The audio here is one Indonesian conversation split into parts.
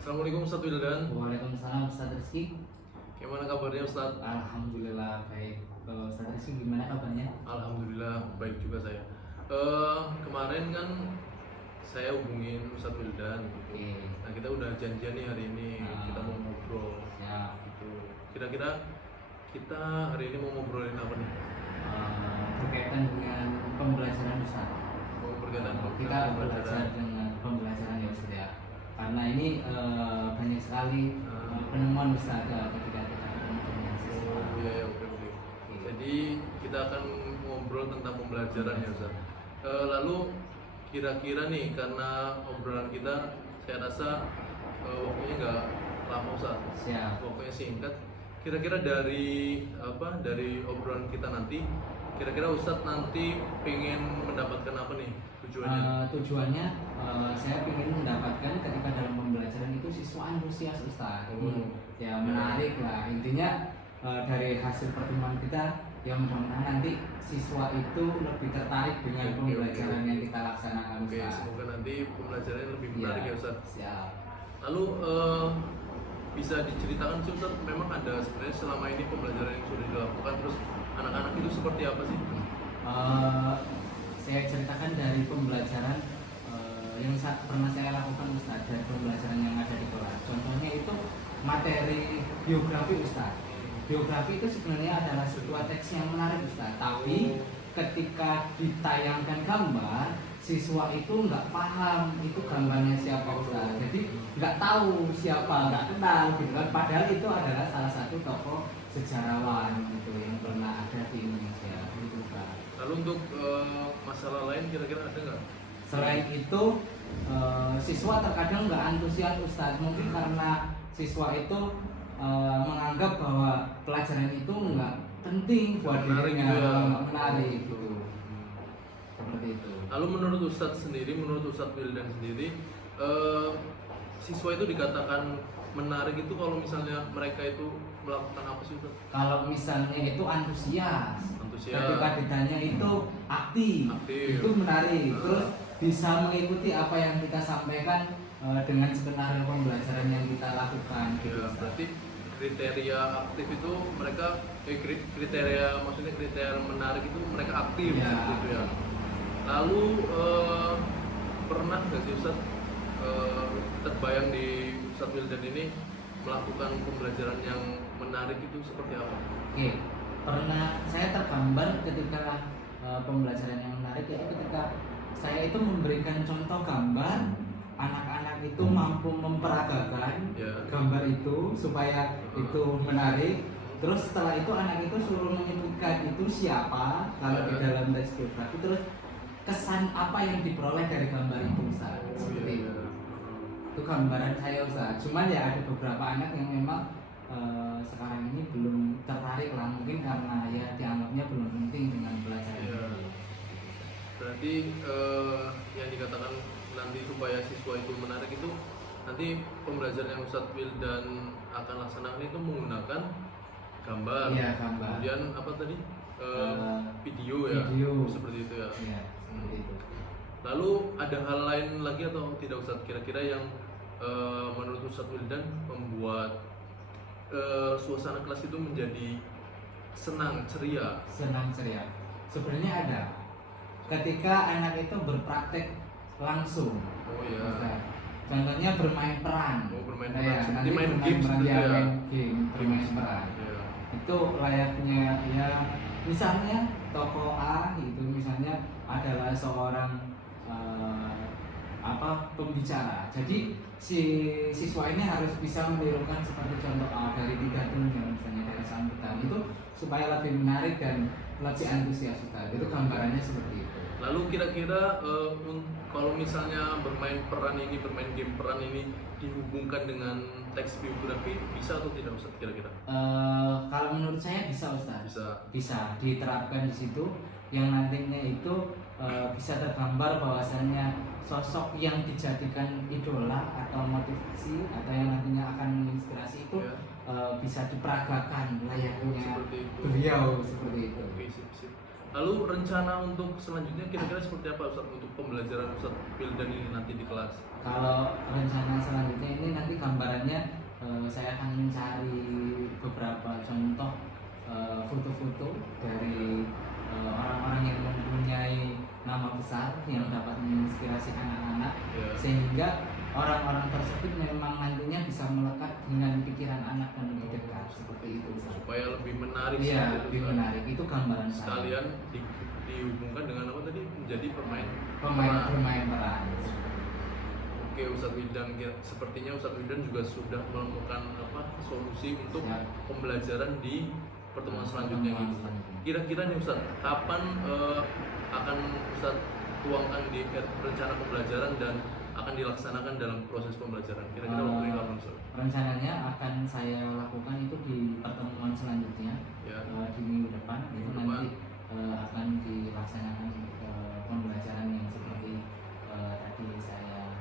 Assalamualaikum Ustadz Wildan. Waalaikumsalam Ustadz Rizky. Gimana kabarnya Ustadz? Alhamdulillah baik. Ustadz Rizky gimana kabarnya? Alhamdulillah baik juga saya. Kemarin kan saya hubungin Ustadz Wildan. Oke. Nah kita udah janjian nih hari ini kita mau ngobrol. Ya. Gitu. Kira-kira kita hari ini mau ngobrolin apa nih? Berkaitan dengan pembelajaran Ustadz. Mau berkaitan Kita belajar dengan pembelajaran ya Ustadz ya. Karena ini banyak sekali penemuan Ustadz ketika kita bertemu dengan siswa. Oh iya, oke. Jadi kita akan ngobrol tentang pembelajaran ya Ustadz. Lalu kira-kira nih karena obrolan kita saya rasa waktunya nggak lama Ustadz. Siap. Waktunya singkat. Kira-kira dari obrolan kita nanti, kira-kira Ustadz nanti pengen mendapatkan apa nih tujuannya? Tujuannya saya ingin mendapatkan ketika dalam pembelajaran itu siswa antusias Ustadz. Ya menarik lah intinya. Dari hasil pertemuan kita yang mudah-mudahan nanti siswa itu lebih tertarik dengan pembelajaran yang kita laksanakan. Oke, semoga nanti pembelajarannya lebih menarik ya Ustadz. Siap. Lalu bisa diceritakan sih Ustadz, memang ada sebenarnya selama ini pembelajaran yang sudah dilakukan, terus anak-anak itu seperti apa sih? Saya ceritakan dari pembelajaran yang pernah saya lakukan Ustadz, dari pembelajaran yang ada di kelas. Contohnya itu materi biografi Ustadz. Biografi itu sebenarnya adalah sebuah teks yang menarik Ustaz, tapi ketika ditayangkan gambar, siswa itu nggak paham itu gambarnya siapa Ustaz. Jadi nggak tahu siapa, nggak kenal gitu kan. Padahal itu adalah salah satu tokoh sejarawan gitu yang pernah ada di Indonesia gitu Ustaz. Lalu untuk masalah lain kira-kira ada nggak? Selain itu siswa terkadang nggak antusias Ustaz, mungkin karena siswa itu menganggap bahwa pelajaran itu nggak penting buat dirinya, nggak menarik gitu. Seperti itu. Lalu menurut Ustadz sendiri, menurut Ustadz Wildan sendiri, siswa itu dikatakan menarik itu kalau misalnya mereka itu melakukan apa sih Ustadz? Kalau misalnya itu antusias. Ketika ditanya itu aktif. Itu menarik. Terus bisa mengikuti apa yang kita sampaikan dengan skenario pembelajaran yang kita lakukan. Gitu. Ya, berarti kriteria aktif itu mereka kriteria maksudnya kriteria menarik itu mereka aktif ya. Gitu ya. Lalu pernah nggak sih Ustadz terbayang di Ustadz Wildan ini melakukan pembelajaran yang menarik itu seperti apa? Oke, pernah saya tergambar ketika pembelajaran yang menarik itu ketika saya itu memberikan contoh gambar. Anak-anak itu mampu memperagakan gambar itu supaya itu menarik. Terus setelah itu anak itu suruh menyebutkan itu siapa kalau di dalam teks biografi. Terus kesan apa yang diperoleh dari gambar itu Ustaz. Seperti itu. Itu gambaran saya Ustaz. Cuman ya ada beberapa anak yang memang sekarang ini belum tertarik lah, mungkin karena ya dianggapnya belum penting dengan pelajaran itu. Berarti yang dikatakan nanti supaya siswa itu menarik itu nanti pembelajaran yang Ustadz Wildan akan laksanakan itu menggunakan gambar. Iya, gambar. Kemudian apa tadi? Video ya. Video. Seperti itu ya. Iya, seperti itu. Lalu ada hal lain lagi atau tidak Ustadz kira-kira yang menurut Ustadz Wildan membuat suasana kelas itu menjadi senang, ceria? Senang, ceria. Sebenarnya ada. Ketika anak itu berpraktek langsung. Oh iya. Contohnya bermain peran. Oh, bermain nah, peran. ya, nanti main games gitu ya. Main game, bermain peran. Ya. Itu layaknya ya misalnya tokoh A itu misalnya adalah seorang pembicara. Jadi si siswa ini harus bisa menirukan seperti contoh A dari pidatonya misalnya dari sambutan itu supaya lebih menarik dan lebih antusias Ustaz. Itu gambarannya seperti itu. Lalu kira-kira kalau misalnya bermain game peran ini dihubungkan dengan teks biografi bisa atau tidak Ustaz kira-kira? Kalau menurut saya bisa Ustaz. Bisa diterapkan di situ yang nantinya itu bisa tergambar bahwasannya sosok yang dijadikan idola atau motivasi atau yang nantinya akan menginspirasi itu bisa diperagakan layaknya beliau seperti itu. Oke, sip. Lalu rencana untuk selanjutnya kira-kira seperti apa Ustaz untuk pembelajaran Ustaz Wildan ini nanti di kelas? kalau rencana selanjutnya ini nanti gambarannya saya akan mencari beberapa contoh foto-foto dari orang-orang yang mempunyai nama besar yang dapat menginspirasi anak-anak, sehingga orang-orang tersebut memang nantinya bisa melekat dengan pikiran anak dan lebih dekat seperti itu, supaya lebih menarik. Iya, lebih menarik. Itu gambaran saya. Sekalian dihubungkan dengan apa tadi, menjadi pemain peran. Oke, Ustadz Wildan, sepertinya Ustadz Wildan juga sudah menemukan solusi untuk pembelajaran di pertemuan selanjutnya gitu. Kira-kira nih Ustadz, kapan akan Ustadz tuangkan di rencana pembelajaran dan akan dilaksanakan dalam proses pembelajaran? Kira-kira waktunya kapan Ustadz? Rencananya akan saya lakukan itu di pertemuan selanjutnya, di minggu depan. Itu nanti akan dilaksanakan pembelajaran yang seperti tadi saya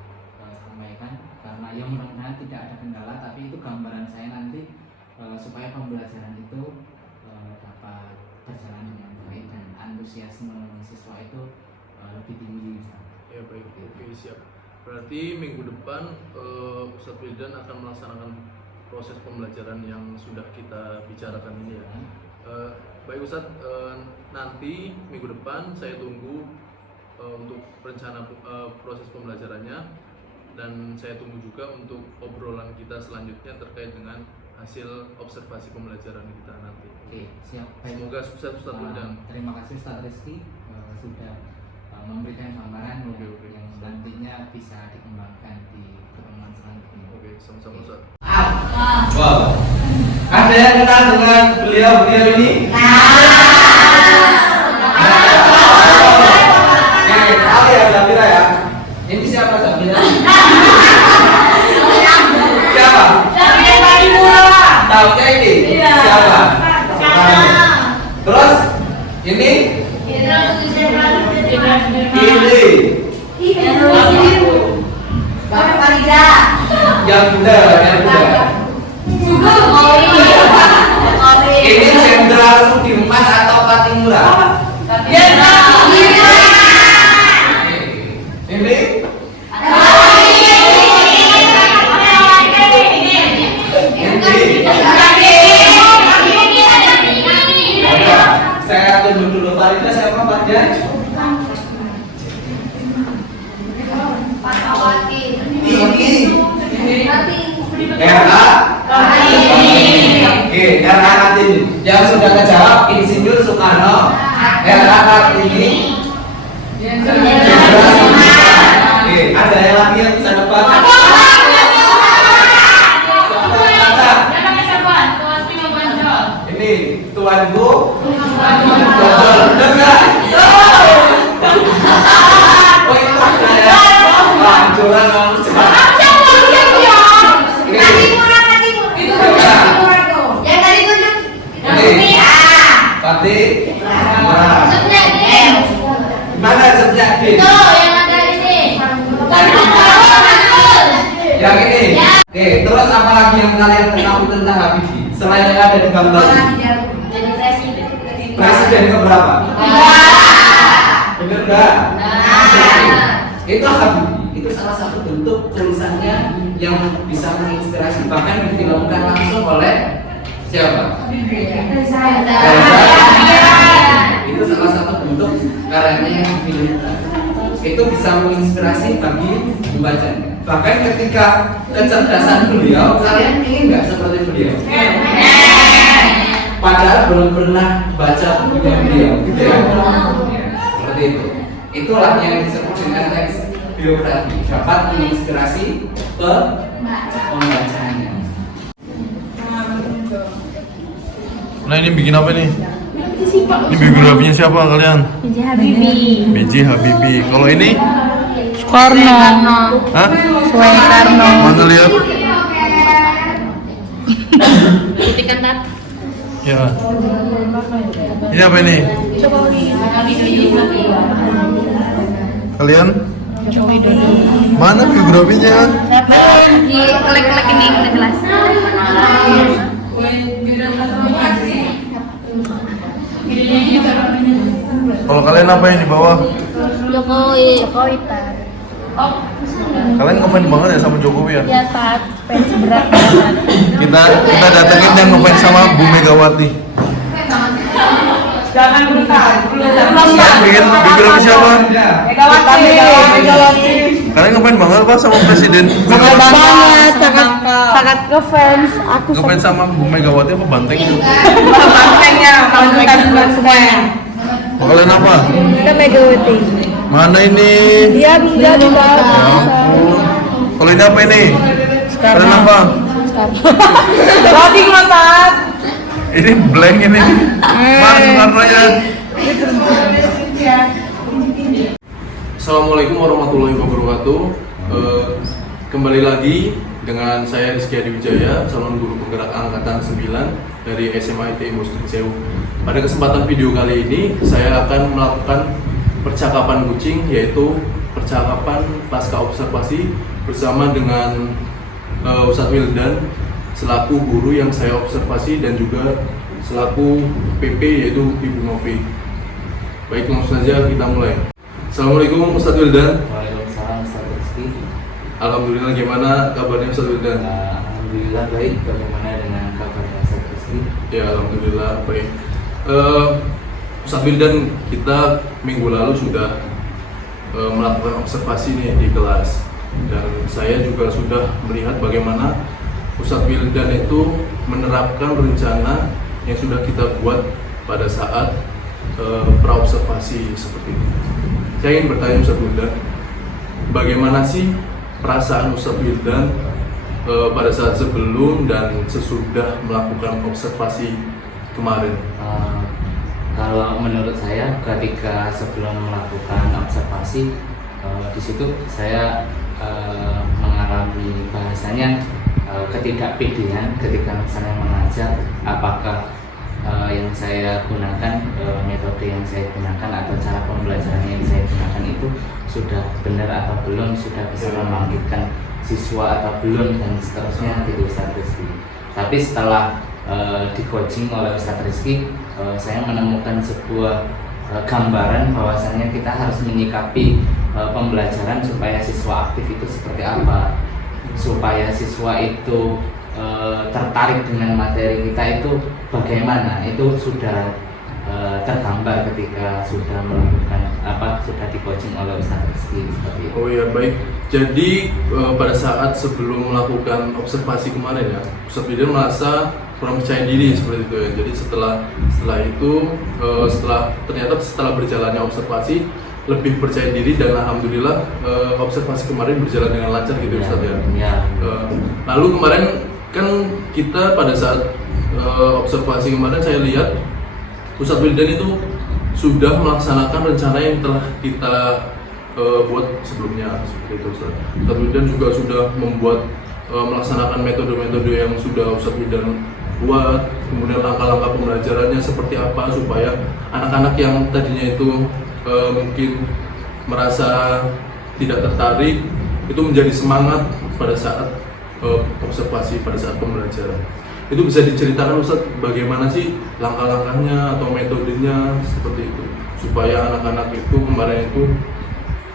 sampaikan, karena yang mudah-mudahan tidak ada kendala, tapi itu gambaran saya nanti supaya pembelajaran itu dapat berjalan dengan baik dan antusiasme siswa itu lebih tinggi. Ya baik, oke siap. Berarti minggu depan Ustadz Wildan akan melaksanakan proses pembelajaran yang sudah kita bicarakan ini ya. Baik Ustadz, nanti minggu depan saya tunggu untuk rencana proses pembelajarannya, dan saya tunggu juga untuk obrolan kita selanjutnya terkait dengan hasil observasi pembelajaran kita nanti. Oke, siap. Baik. Semoga sukses Ustadz Wildan. Terima kasih Ustadz Rizky sudah memberikan gambaran yang nantinya bisa dikembangkan di pertemuan selanjutnya. Oke, sama-sama Ustadz. Wow. Ada yang kenal dengan beliau ini? Oke, tahu ya Zabira ya? Ini siapa Zabira? Siapa? Tahunya ini? Siapa? Terus ini? Yang benar. Ini Jenderal Sudirman atau Patimura? Ini? Saya tunggu dulu. Farida siapa Farida? Era Oke, Era Kartini. Yang sudah terjawab Insinyur Soekarno. Era Kartini. Oke, ada yang lagi yang bisa dapat? Ini tuanku. Betul, enggak? Oh itu saya. Wah, curang kamu cepat. Pati. Mana sejak D? Yang ini. Oke, terus apa lagi yang kalian tahu tentang Habibie selain yang ada di gambar ini? Presiden keberapa? Bener enggak? Itu Habibie. Itu salah satu bentuk tulisannya yang bisa menginspirasi, bahkan difilmkan langsung oleh siapa? Itu salah satu bentuk karyanya yang difilmkan. Itu bisa menginspirasi bagi pembacanya. Bahkan ketika kecerdasan beliau, kalian ingin nggak seperti beliau? Padahal belum pernah baca bukunya beliau, gitu ya? Seperti itu. Itulah yang disebut dengan teks biografi, dapat menginspirasi pembacanya. Nah ini bikin apa nih? Ini biografinya siapa kalian? B.J. Habibie. B.J. Habibie. Kalau ini? Soekarno. Hah? Soekarno. Mana lihat? Buktikan tat. Ya. Ini apa ini? Kalian? Joko Widodo. Mana biografinya? Di kelek-kelek ini udah jelas. Kalau kalian apa yang di bawah? Jokowi. Jokowi tar. Kalian ngefans banget ya sama Jokowi ya? Ya Tat, fans berat banget. Kita datengin yang ngefans sama Bu Megawati. Jangan buka. Bikin siapa? Megawati. Kalian ngefans banget Pak sama Presiden? Banget, sangat ngefans. Aku Ngefans sama Bu Megawati apa Banteng itu? Bantengnya, sambutan buat semuanya. Kalian apa? Kita Megawati. Mana ini? Dia bisa juga. Ya ampun. Kalau ini apa ini? Kalian apa? Loading Mat. Ini blank ini. Mas Soekarno ya. Assalamualaikum warahmatullahi wabarakatuh. Kembali lagi dengan saya Rizky Adi Wijaya, calon guru penggerak angkatan 9 dari SMA ITI Muslim Sewu. Pada kesempatan video kali ini, saya akan melakukan percakapan kucing, yaitu percakapan pasca observasi bersama dengan Ustadz Wildan selaku guru yang saya observasi dan juga selaku PP yaitu Ibu Novi. Baik, langsung saja kita mulai. Assalamualaikum Ustadz Wildan. Waalaikumsalam Ustaz Rizky. Alhamdulillah, gimana kabarnya Ustadz Wildan? Alhamdulillah baik. Bagaimana dengan kabarnya Ustaz Rizky? Ya, alhamdulillah baik. Ustadz Wildan, kita minggu lalu sudah melakukan observasi nih di kelas, dan saya juga sudah melihat bagaimana Ustadz Wildan itu menerapkan rencana yang sudah kita buat pada saat praobservasi seperti itu. Saya ingin bertanya Ustadz Wildan, bagaimana sih perasaan Ustadz Wildan pada saat sebelum dan sesudah melakukan observasi kemarin? Kalau menurut saya, ketika sebelum melakukan observasi, di situ saya mengalami bahasanya ketidakpedean ketika saya mengajar, apakah yang saya gunakan, metode yang saya gunakan atau cara pembelajaran yang saya gunakan itu sudah benar atau belum, sudah bisa membangkitkan siswa atau belum, dan seterusnya gitu Ustaz Rizky. Tapi setelah di coaching oleh Ustaz Rizky, saya menemukan sebuah gambaran bahwasannya kita harus menyikapi pembelajaran supaya siswa aktif itu seperti apa, supaya siswa itu tertarik dengan materi kita itu bagaimana, itu sudah tergambar ketika sudah melakukan sudah di coaching oleh Ustaz Rizky seperti itu. Oh iya, baik. Jadi pada saat sebelum melakukan observasi kemarin ya, Ustadz Wildan merasa kurang percaya diri seperti itu ya. Jadi setelah itu setelah berjalannya observasi lebih percaya diri, dan alhamdulillah observasi kemarin berjalan dengan lancar gitu ya, Ustadz ya. Ya. Lalu kemarin kan kita pada saat observasi kemarin saya lihat Ustadz Wildan itu sudah melaksanakan rencana yang telah kita buat sebelumnya seperti itu Ustadz. Ustadz Wildan juga sudah membuat melaksanakan metode-metode yang sudah Ustadz Wildan buat, kemudian langkah-langkah pembelajarannya seperti apa supaya anak-anak yang tadinya itu mungkin merasa tidak tertarik itu menjadi semangat pada saat observasi, pada saat pembelajaran. Itu bisa diceritakan Ustadz bagaimana sih langkah-langkahnya atau metodenya seperti itu supaya anak-anak itu kemarin itu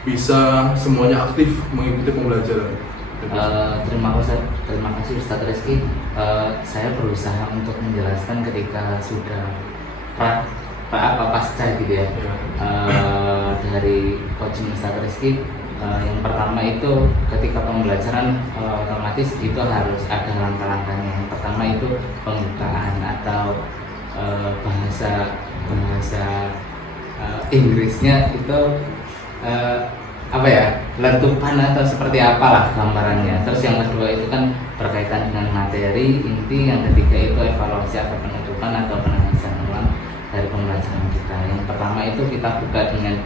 bisa semuanya aktif mengikuti pembelajaran. Terima kasih Ustaz Rizky. Saya berusaha untuk menjelaskan ketika sudah pasca gitu ya, dari coaching Ustaz Rizky. Yang pertama itu ketika pembelajaran otomatis itu harus ada langkah-langkahnya. Yang pertama itu pembukaan atau bahasa Inggrisnya itu letupan atau seperti apalah gambarannya. Terus yang kedua itu kan berkaitan dengan materi inti. Yang ketiga itu evaluasi atau penutupan atau penelitian ulang dari pembelajaran kita. Yang pertama itu kita buka dengan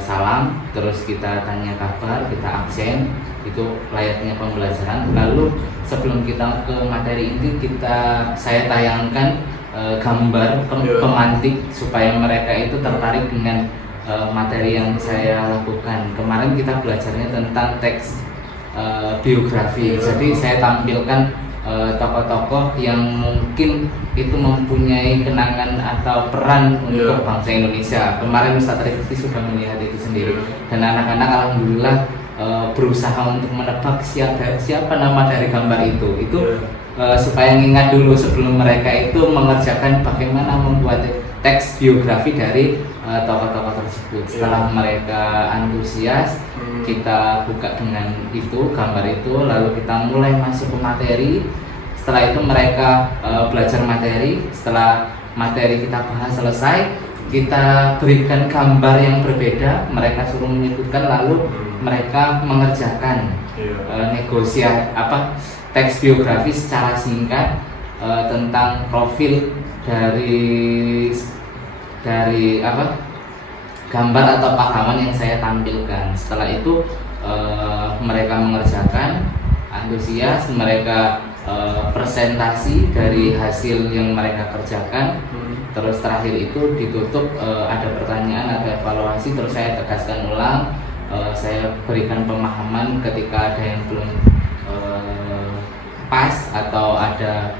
salam, terus kita tanya kabar, kita absen, itu layaknya pembelajaran. Lalu sebelum kita ke materi inti, saya tayangkan gambar pemantik supaya mereka itu tertarik dengan materi yang saya lakukan. Kemarin kita belajarnya tentang teks biografi, jadi saya tampilkan tokoh-tokoh yang mungkin itu mempunyai kenangan atau peran untuk bangsa Indonesia. Kemarin Ustadz Rizky sudah melihat itu sendiri, dan anak-anak alhamdulillah berusaha untuk menebak siapa nama dari gambar itu supaya ingat dulu sebelum mereka itu mengerjakan bagaimana membuat teks biografi dari tokoh-tokoh tersebut. Setelah mereka antusias, kita buka dengan itu gambar itu, lalu kita mulai masuk ke materi. Setelah itu mereka belajar materi. Setelah materi kita bahas selesai, kita berikan gambar yang berbeda, mereka suruh menyebutkan, lalu mereka mengerjakan teks biografi secara singkat tentang profil dari gambar atau pahlawan yang saya tampilkan. Setelah itu mereka mengerjakan, antusias, mereka presentasi dari hasil yang mereka kerjakan. Terus terakhir itu ditutup ada pertanyaan, ada evaluasi, terus saya tegaskan ulang, saya berikan pemahaman ketika ada yang belum pas atau ada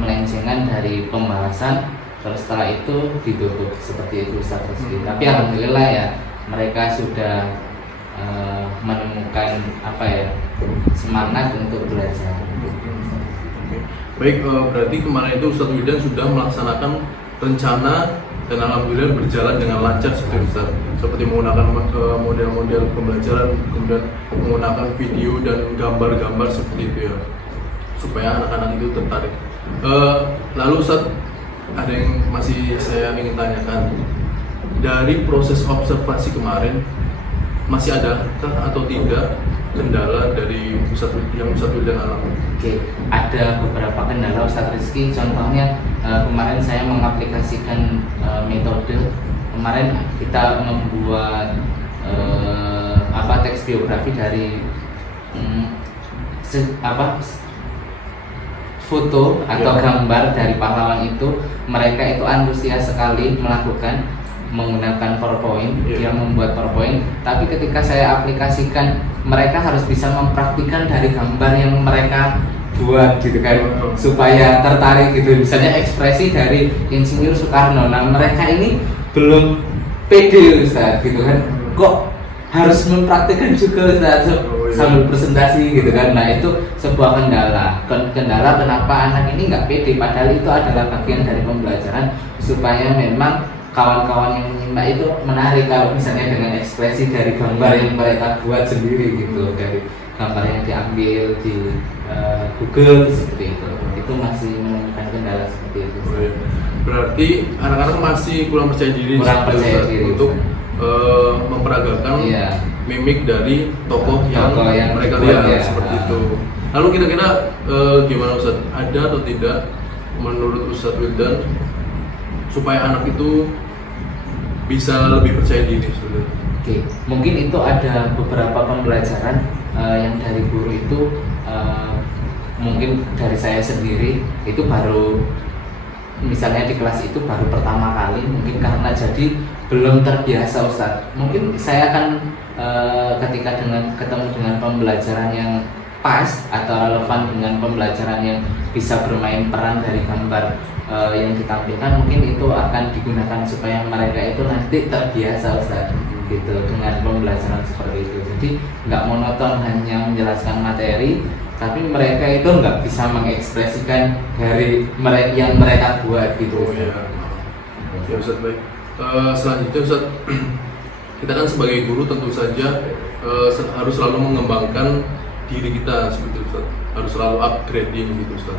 melencengan dari pembahasan. Terus setelah itu ditutup seperti itu Ustaz Rizky. Tapi alhamdulillah ya, mereka sudah menemukan semangat untuk belajar. Baik, berarti kemarin itu Ustadz Wildan sudah melaksanakan rencana dan alhamdulillah berjalan dengan lancar seperti menggunakan model-model pembelajaran, kemudian menggunakan video dan gambar-gambar seperti itu ya, supaya anak-anak itu tertarik. Lalu Ustadz, ada yang masih saya ingin tanyakan. Dari proses observasi kemarin, masih adakah atau tidak kendala dari yang Ustadz Wildan alami? Oke, ada beberapa kendala Ustadz Rizky. Contohnya kemarin saya mengaplikasikan metode. Kemarin kita membuat teks biografi dari foto atau gambar dari pahlawan itu. Mereka itu antusias sekali melakukan menggunakan PowerPoint, dia membuat PowerPoint. Tapi ketika saya aplikasikan, mereka harus bisa mempraktikkan dari gambar yang mereka buat gitu kan, supaya tertarik gitu. Misalnya ekspresi dari Insinyur Soekarno, nah mereka ini belum pede Ustaz gitu kan, kok harus mempraktikkan juga Ustaz sambil presentasi gitu kan. Nah itu sebuah kendala kenapa anak ini nggak pede, padahal itu adalah bagian dari pembelajaran supaya memang kawan-kawan yang menyimak itu menarik kalau misalnya dengan ekspresi dari gambar yang mereka buat sendiri gitu, dari gambar yang diambil di Google seperti itu masih menemukan kendala seperti itu. Berarti anak-anak masih kurang percaya diri untuk memperagakan mimik dari tokoh yang mereka lihat seperti itu. Lalu kira-kira gimana Ustadz? Ada atau tidak menurut Ustadz Wildan supaya anak itu bisa lebih percaya diri sebenarnya? Oke, mungkin itu ada beberapa pembelajaran yang dari guru itu, mungkin dari saya sendiri itu baru, misalnya di kelas itu baru pertama kali, mungkin karena jadi belum terbiasa Ustadz. Mungkin saya akan ketika ketemu dengan pembelajaran yang pas atau relevan dengan pembelajaran yang bisa bermain peran dari gambar yang ditampilkan, mungkin itu akan digunakan supaya mereka itu nanti terbiasa Ustaz gitu dengan pembelajaran seperti itu. Jadi nggak monoton hanya menjelaskan materi, tapi mereka itu nggak bisa mengekspresikan dari yang mereka buat gitu. Ya Ustaz, baik. Selanjutnya Ustaz, kita kan sebagai guru tentu saja harus selalu mengembangkan diri kita seperti Ustaz, harus selalu upgrading gitu Ustaz,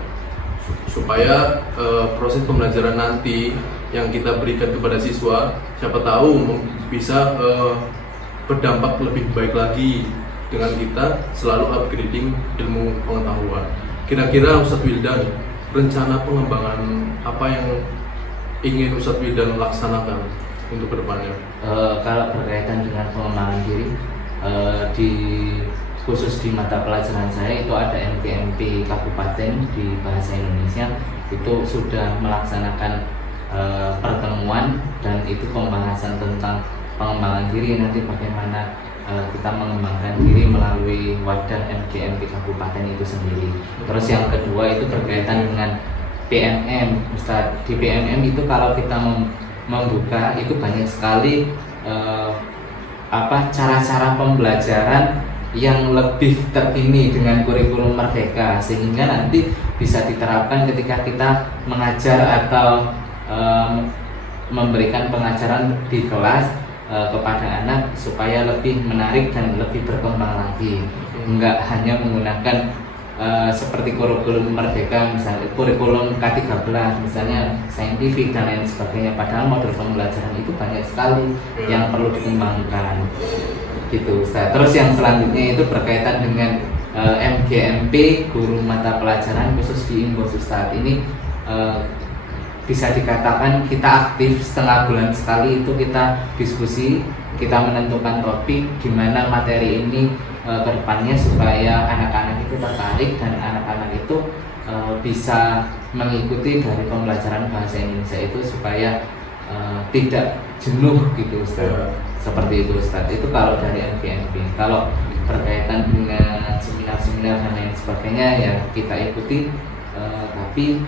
supaya proses pembelajaran nanti yang kita berikan kepada siswa, siapa tahu bisa berdampak lebih baik lagi dengan kita selalu upgrading ilmu pengetahuan. Kira-kira Ustadz Wildan, rencana pengembangan apa yang ingin Ustadz Wildan laksanakan untuk kedepannya? Kalau berkaitan dengan pengembangan diri, khusus di mata pelajaran saya itu ada MPMP Kabupaten di Bahasa Indonesia, itu sudah melaksanakan pertemuan dan itu pembahasan tentang pengembangan diri, nanti bagaimana kita mengembangkan diri melalui wadah MGMP Kabupaten itu sendiri. Terus yang kedua itu berkaitan dengan PMM, Ustaz. Di PMM itu kalau kita membuka itu banyak sekali cara-cara pembelajaran yang lebih terkini dengan kurikulum Merdeka, sehingga nanti bisa diterapkan ketika kita mengajar atau memberikan pengajaran di kelas kepada anak supaya lebih menarik dan lebih berkembang lagi. Enggak hanya menggunakan seperti kurikulum Merdeka, misalnya kurikulum K13 misalnya saintifik dan lain sebagainya, padahal model pembelajaran itu banyak sekali yang perlu dikembangkan gitu Ustaz. Terus yang selanjutnya itu berkaitan dengan MGMP, guru mata pelajaran khusus di Imbos Ustaz. Ini bisa dikatakan kita aktif setengah bulan sekali, itu kita diskusi, kita menentukan topik gimana materi ini kedepannya supaya anak-anak itu tertarik dan anak-anak itu bisa mengikuti dari pembelajaran bahasa Indonesia itu supaya tidak jenuh gitu Ustaz. Seperti itu Ustaz. Itu kalau dari MGMP. Kalau berkaitan dengan seminar-seminar dan lain sebagainya ya kita ikuti, tapi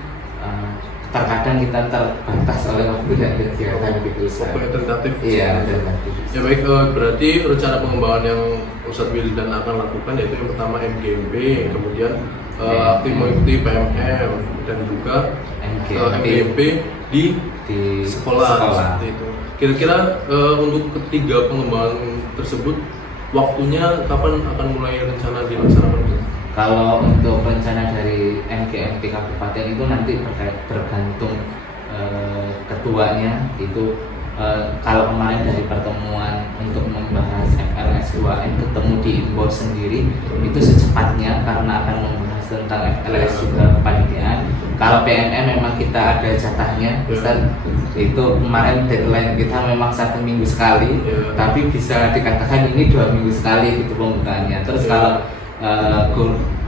terkadang kita terbatas oleh waktu dan kegiatan gitu Ustaz. Tentatif. Iya, tentatif. Ya baik, berarti rencana pengembangan yang Ustadz Wildan akan lakukan yaitu yang pertama MGMP, kemudian aktif mengikuti PMM dan juga MGMP di sekolah. Seperti itu. Kira-kira untuk ketiga pengembangan tersebut waktunya kapan akan mulai rencana dilaksanakan? Kalau untuk rencana dari MGMP Kabupaten itu nanti bergantung ketuanya itu. Kalau kemarin dari pertemuan untuk membahas FLS 2M ketemu di Imbos sendiri itu secepatnya karena akan membahas tentang FLS juga kepanitiaan. Kalau PMM memang kita ada jatahnya, Ustaz. Itu kemarin deadline kita memang 1 minggu sekali, tapi bisa dikatakan ini 2 minggu sekali gitu pembukaannya. Terus kalau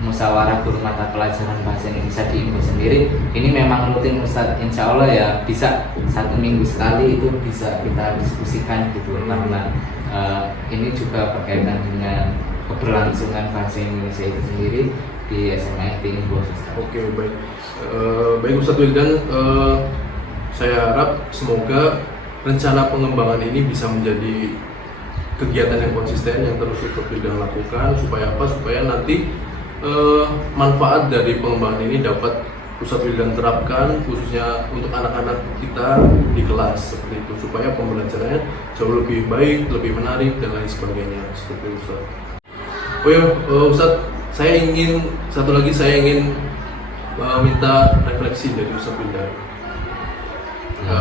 musyawarah guru mata pelajaran bahasa Indonesia di Imbos sendiri ini memang rutin Ustaz, insya Allah ya bisa 1 minggu sekali itu bisa kita diskusikan gitu, karena ini juga berkaitan dengan keberlangsungan bahasa Indonesia itu sendiri di SMA di Imbos. Oke, baik. Baik Ustadz Wildan, saya harap semoga rencana pengembangan ini bisa menjadi kegiatan yang konsisten yang terus Ustadz Wildan lakukan, supaya apa? Supaya nanti manfaat dari pengembangan ini dapat Ustadz Wildan terapkan khususnya untuk anak-anak kita di kelas seperti itu, supaya pembelajarannya jauh lebih baik, lebih menarik dan lain sebagainya seperti itu Ustadz. Oh ya Ustadz, saya ingin minta refleksi dari Ustadz Wildan,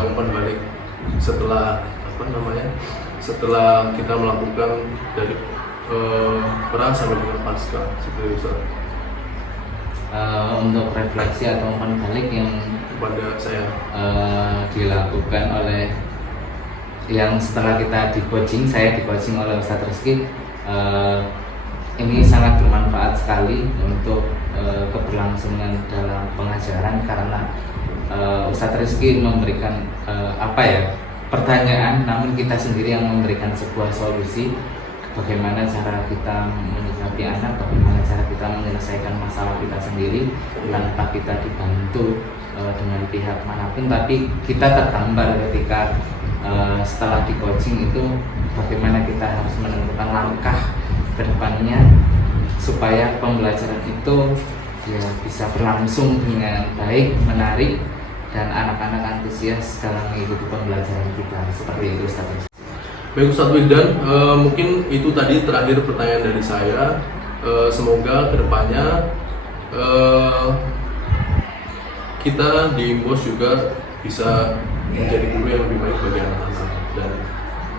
umpan balik setelah setelah kita melakukan dari perang sampai dengan pasca seperti itu. Untuk refleksi atau umpan balik yang kepada saya dilakukan oleh yang setelah kita saya di coaching oleh Ustadz Rizky, ini sangat bermanfaat sekali untuk keberlangsungan dalam pengajaran, karena Ustadz Rizky memberikan pertanyaan, namun kita sendiri yang memberikan sebuah solusi. Bagaimana cara kita menyikapi anak, bagaimana cara kita menyelesaikan masalah kita sendiri tanpa kita dibantu dengan pihak manapun, tapi kita tergambar ketika setelah di coaching itu bagaimana kita harus menentukan langkah ke depannya supaya pembelajaran itu ya bisa berlangsung dengan baik, menarik, dan anak-anak antusias dalam mengikuti pembelajaran kita. Seperti itu Ustaz. Baik Ustadz Wildan, mungkin itu tadi terakhir pertanyaan dari saya. Semoga kedepannya kita di Imbos juga bisa menjadi guru yang lebih baik bagi anak-anak dan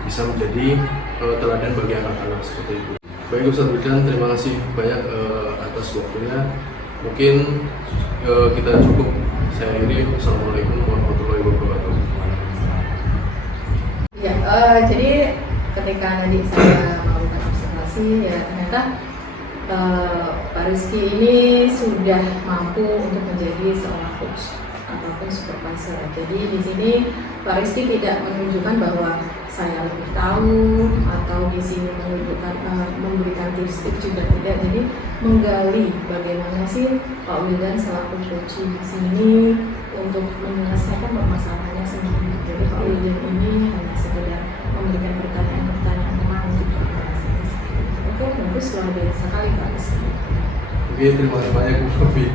bisa menjadi teladan bagi anak-anak seperti itu. Baik Ustadz Wildan, terima kasih banyak atas waktunya. Mungkin kita cukup. Saya akhiri. Assalamualaikum warahmatullahi wabarakatuh. Ya, jadi ketika tadi saya melakukan observasi ya ternyata Pak Rizky ini sudah mampu untuk menjadi seorang coach ataupun supervisor. Jadi di sini Pak Rizky tidak menunjukkan bahwa saya lebih tahu atau di sini menunjukkan memberikan tips-tips juga tidak. Jadi menggali bagaimana sih Pak Wildan selaku coach di sini untuk menyelesaikan permasalahannya sendiri. Jadi Pak Wildan ini hanya sekedar memberikan pertanyaan-pertanyaan teman untuk Oke, bagus, luar biasa sekali Pak Rizky. Oke, terima kasih banyak Bu Novi.